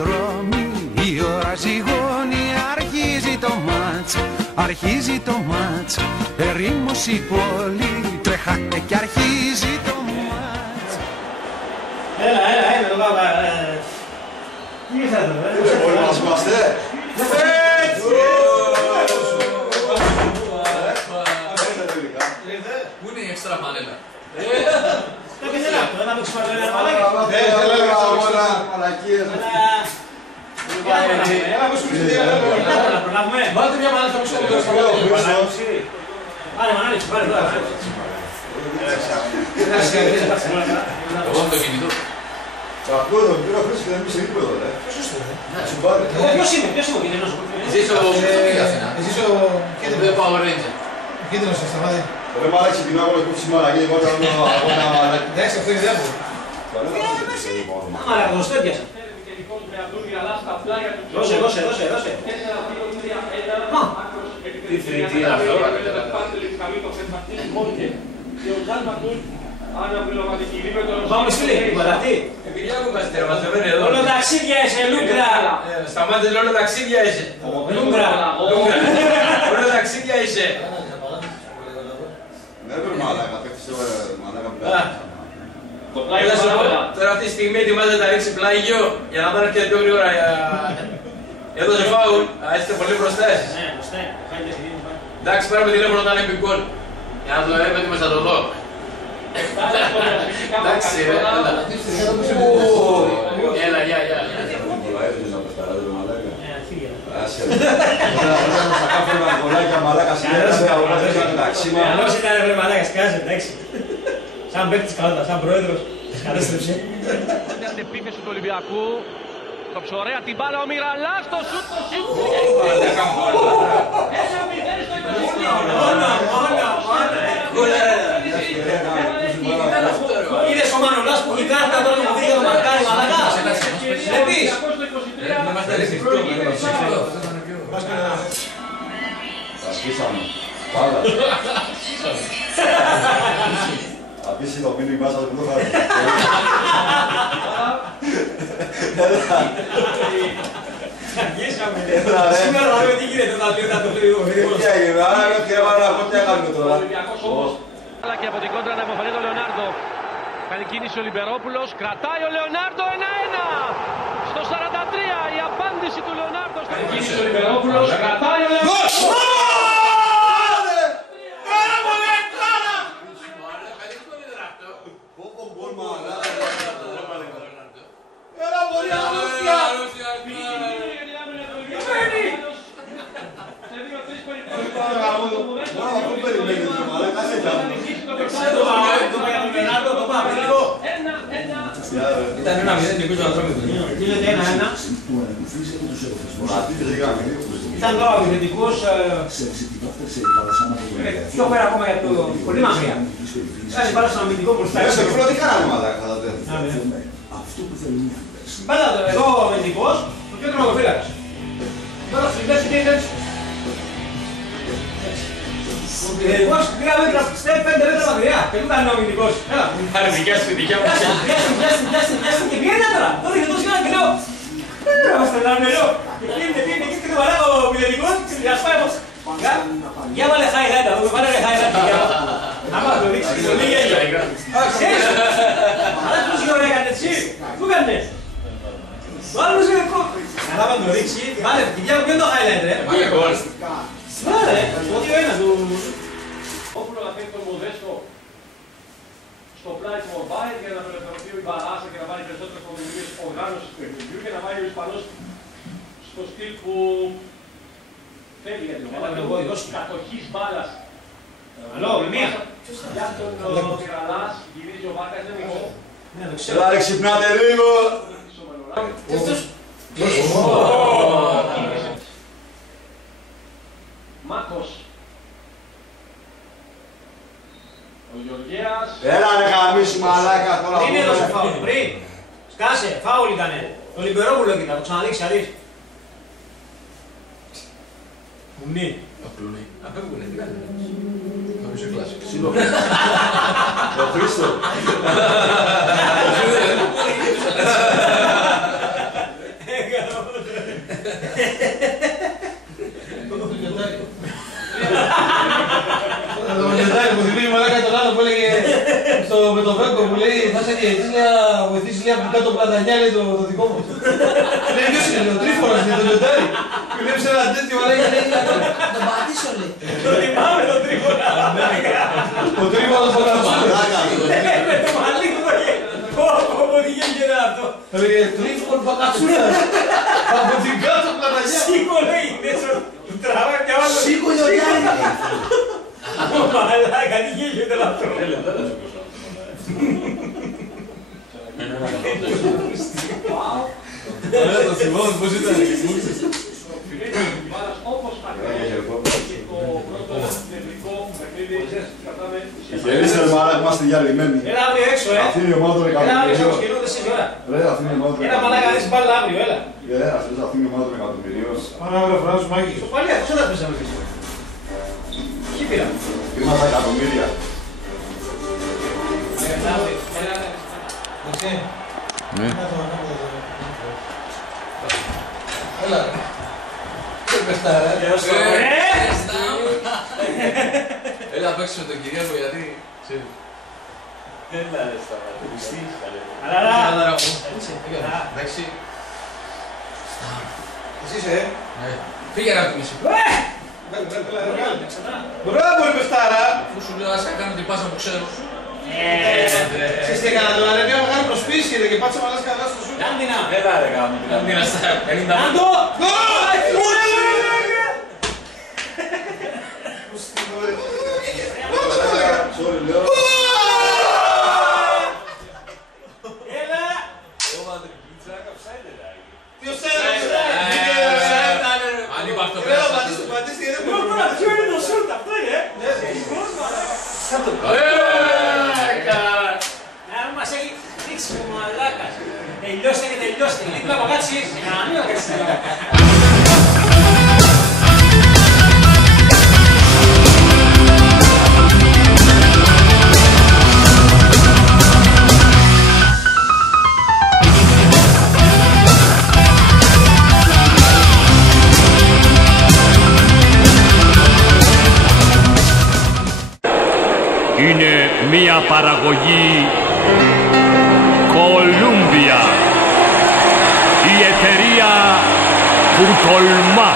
δρόμοι, η ώρα ζυγώνει, αρχίζει το μάτς, ερήμος η πόλη, τρέχατε κι αρχίζει το μάτς. Έλα, το πάμε. Τι ήρθατε, Όλοι μας είμαστε. Πού είναι η έξτρα μανέλα? Ένα παίξεις μαλακίες. Μαλακίες. Έλα παίξεις να προλάβουμε. Βάλτε μια μανέλα θα πίσω. Πάρε μανάλη, πάρε τώρα. Εγώ με το κινητό. Ακούω τον κύριο Χρήση και δεν είμαι σε γήπεδο, ρε. Ποιος είναι ο κινδυνός? Εσύ είσαι ο Αθηνά. Εσύ είσαι ο Power Ranger. κίτρινος σας, σταμάτη. Ρε μάλαξη την άκολα κούψη μαλακή, εγώ θα δω αγώνα μαλακή. Εντάξει, αυτό είναι διάφορο. Άμα το στέπιασα. Δώσε. Τι φρύτη είναι αυτό? Πάμε φίλε, κουβαλατή. Επειδή άκουγαστε ρε, μας φέρνει εδώ. Όλο ταξίδια είσαι, Λούγκρα. Σταμάτησε, όλο ταξίδια είσαι. Λούγκρα. Όλο ταξίδια είσαι. Ναι, ρε μαλάκα, πέφτεις το μαλάκα Έλα σου πω, τώρα αυτή τη στιγμή ετοιμάζεται να ρίξει πλάγιο για να πάνε πιο γρήγορα. Έδωσε φάουλ, είστε πολύ μπροστά εσείς. Ναι, μπροστά. Εντάξει, πάραμε τηλέφωνο όταν είναι μπικόλ. Για να το έμενε μέσα το δω. Εντάξει, ρε, έλα, γεια. Καλώς ήταν ρε μαλάκα, σκάσε, εντάξει. Σαν παίκτης καλά, σαν πρόεδρος, κατέστρεψε. Στην επίθεση του Ολυμπιακού, το ψωρέα την μπάλα ο Μιραλάς, το σούτ, Είδες ο Μανολάς που κοιτάνε τα πρώτα μου το μαρκάρι μαλάκα. Βλέπεις. Τα σκίσαμε. Πάντα. Θα πεις το μήνυμα σας που το χάρη. Σήμερα θα δούμε τι γίνεται όταν πει το φίλο. Τι έγινε, άρα τι έβαλα από τι έκανουμε τώρα. Αλλά και από την κόντρα να υποφέρει ο Λεωνάρντο. Κάνει κίνηση ο Λιμπερόπουλος, κρατάει ο Λεωνάρντο 1-1. Στο 43 η απάντηση του Λεωνάρντο. Κάνει κίνηση ο Λιμπερόπουλος, κρατάει ο Λεωνάρντο. Ήταν 1-0 και πίσω να τρώμε. Γίνεται 1-1. Ήταν τώρα ο επιθετικός πιο πέρα ακόμα για το πολύ μακριά. Κάνει πάρα στον αμυντικό μπροστά. Στο κύριο τι κάναμε μαλάκα κατά τέτοια. Πάντα εδώ ο αμυντικός, το πιο τροματοφύλακας. Τώρα στην θέση και έτσι. Ο επιθετικός 3 μέτρα, 5 μέτρα μακριά και του ήταν ο αμυντικός. Έλα. Άρα δικιά σου, δικιά μου. Πιάσουν και πήγαινε τώρα. Τότε και τόσο καιρό και λέω να μας τρελάνε λέω. Και πήγαινε και το μαλάκα ο επιθετικός και διασπάει πως. Για βάλε highlight, βάλε highlight. Άμα το δείξεις το λίγα για. Ξέρεις. Αλλά τους γιο έκανε έτσι. Πού κάνεις. Βάλε σε κό. Αλλά άμα το δείξει, βάλε. Και πιάνω ποιο είναι το highlight ρε. Βάλε. Το 2-1 του. Όπουλο να φέρει τον Μοδέστο στο πλάι του Μορμπάιτ για να απελευθερωθεί η Μπαράσα και να βάλει περισσότερες προμηνίες οργάνωσης του παιχνιδιού και να βάλει ο Ισπανός στο στυλ που θέλει για την ομάδα του κατοχής μπάλας. Αλλό, με μία. Για τον Μιραλάς γυρίζει ο Βάρκας, δεν είναι εγώ. Έλα ρε ξυπνάτε λίγο. Και αυτός. Μάκος. Ο Γεωργέας. Έλα ρε γαμίσου μαλάκα τώρα. Πριν έδωσε φάουλ, πριν. Σκάσε, φάουλ ήτανε. Το Λιμπερόπουλο κοίτα, το ξαναδείξει, αδείς. Μουνί. Απλούνι. Απέφυγουνε, τι κάνει. Θα πεις ο κλάσικος. Το Χρήστο. Το λιοντάρι που θυμίζει μαλάκα τον άλλο που έλεγε με το Βέγκο που λέει θα σε διαιτής να βοηθήσεις λίγα που κάτω πλατανιά λέει το δικό μου. Λέει ποιος είναι, λέει ο Τρίφωνας είναι το λιοντάρι. Και βλέπεις ένα τέτοιο μαλάκα λέει να τον πατήσω λέει. Το θυμάμαι τον Τρίφωνα. Ο Τρίφωνας τον πατήσω. Με το μαλλί του το μου οδηγεί αυτό. Λέγε Τρίφων Πακατσούνας. Από την κάτω πλατανιά. Σήκω λέει μέσα. Του τραβάει και άλλο. Σήκω λιοντάρι. Μαλάκα, τι γέλιο ήταν αυτό. Ωραία, το θυμάμαι πώς ήταν. Όπως ακριβώς και το πρώτο νευρικό παιχνίδι κρατάμε Χαιρετίστε ρε μαλάκα, είμαστε διαλυμένοι. Έλα αύριο έξω, Αυτή είναι η ομάδα των Έλα αύριο έξω, εκατομμυρίων. σκηνούνται στις ώρα. Ρε, αυτή είναι η ομάδα των Έλα μαλάκα, δεις μπάλα αύριο, έλα. Αυτή είναι η ομάδα των εκατομμυρίων. Πάμε να βρεφράζω μάγκη. Στο παλιά, πώς θα πέσαμε πίσω. Ποιοι πήραμε. Είμαστε εκατομμύρια. Έλα αύριο, έλα. Δεξί. Ναι. Έλα. Δεν πες τα ρε. Έλα παίξουμε τον Κυριάκο γιατί ξέρει. Έλα ρε σταματή. Άρα μου. Εντάξει. Εσύ είσαι, Πήγε να πει. Μπράβο ρε παιχτάρα. Αφού σου λέω ας κάνω την πάσα που ξέρω. Ξέρεις τι έκανα τώρα ρε, μια μεγάλη προσποίηση και πάτσα μαλάς καλά στο σου. Κάντινα. Έλα ρε γάμο. Αντίνα στα 50. Κάντο. Sorry, λέω. Έλα. Ποιος έλεγε. Αν υπάρχει το Ρε, πέρα. πατήστε γιατί δεν Τώρα ποιο είναι το σούτ, αυτό είναι. Να μας έχει δείξει ο μαλάκας. Τελειώστε και τελειώστε. Λίπλα από κάτω ήρθε. Να μην ακατσει. Είναι μία παραγωγή Κολούμπια, η εταιρεία που τολμά.